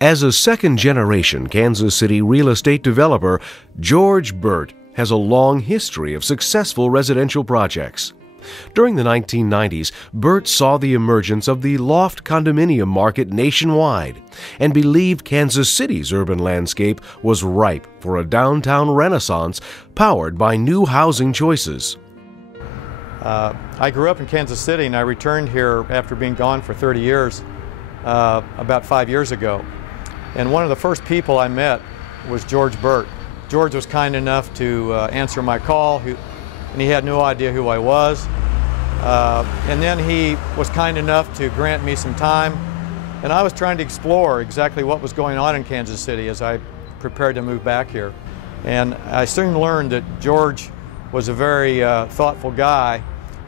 As a second-generation Kansas City real estate developer, George Burt has a long history of successful residential projects. During the 1990s, Burt saw the emergence of the loft condominium market nationwide and believed Kansas City's urban landscape was ripe for a downtown renaissance powered by new housing choices. I grew up in Kansas City and I returned here after being gone for 30 years about 5 years ago. And one of the first people I met was George Burt. George was kind enough to answer my call, and he had no idea who I was. And then he was kind enough to grant me some time, and I was trying to explore exactly what was going on in Kansas City as I prepared to move back here. And I soon learned that George was a very thoughtful guy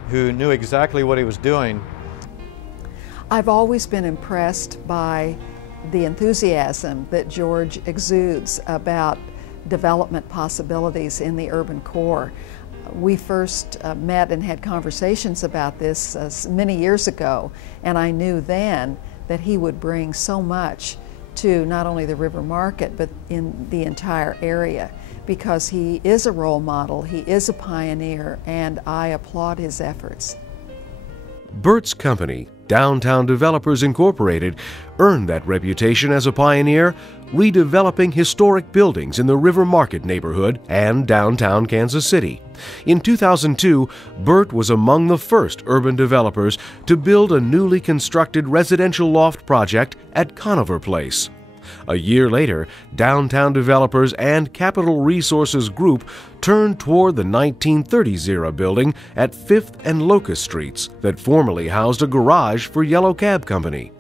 who knew exactly what he was doing. I've always been impressed by the enthusiasm that George exudes about development possibilities in the urban core. We first met and had conversations about this many years ago, and I knew then that he would bring so much to not only the River Market but in the entire area, because he is a role model, he is a pioneer, and I applaud his efforts. Burt's company, Downtown Developers Incorporated, earned that reputation as a pioneer, redeveloping historic buildings in the River Market neighborhood and downtown Kansas City. In 2002, Burt was among the first urban developers to build a newly constructed residential loft project at Conover Place. A year later, Downtown Developers and Capital Resources Group turned toward the 1930s-era building at 5th and Locust Streets that formerly housed a garage for Yellow Cab Company.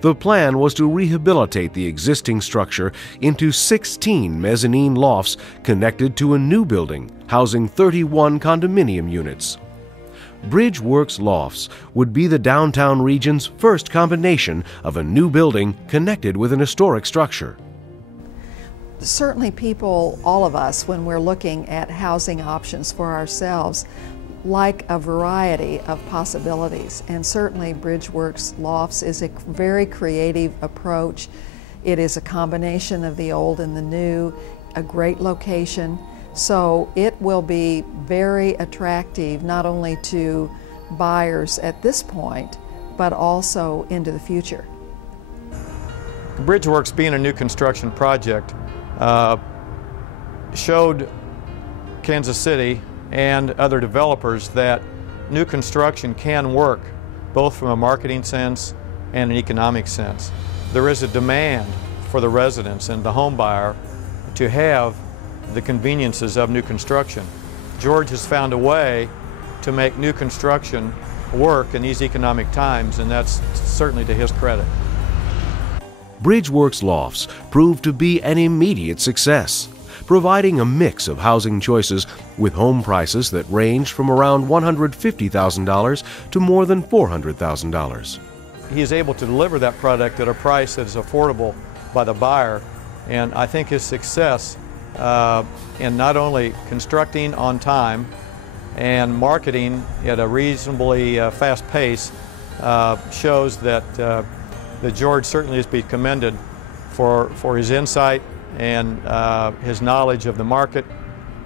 The plan was to rehabilitate the existing structure into 16 mezzanine lofts connected to a new building housing 31 condominium units. Bridgeworks Lofts would be the downtown region's first combination of a new building connected with an historic structure. Certainly people, all of us, when we're looking at housing options for ourselves, like a variety of possibilities, and certainly Bridgeworks Lofts is a very creative approach. It is a combination of the old and the new, a great location, so it will be very attractive not only to buyers at this point but also into the future. Bridgeworks, being a new construction project, showed Kansas City and other developers that new construction can work both from a marketing sense and an economic sense. There is a demand for the residents and the home buyer to have the conveniences of new construction. George has found a way to make new construction work in these economic times, and that's certainly to his credit. Bridgeworks Lofts proved to be an immediate success, providing a mix of housing choices with home prices that range from around $150,000 to more than $400,000. He is able to deliver that product at a price that is affordable by the buyer, and I think his success in not only constructing on time and marketing at a reasonably fast pace shows that George certainly is to be commended for his insight and his knowledge of the market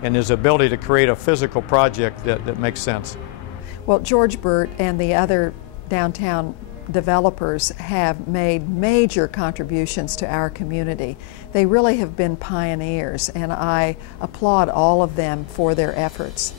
and his ability to create a physical project that makes sense. Well, George Burt and the other downtown developers have made major contributions to our community. They really have been pioneers, and I applaud all of them for their efforts.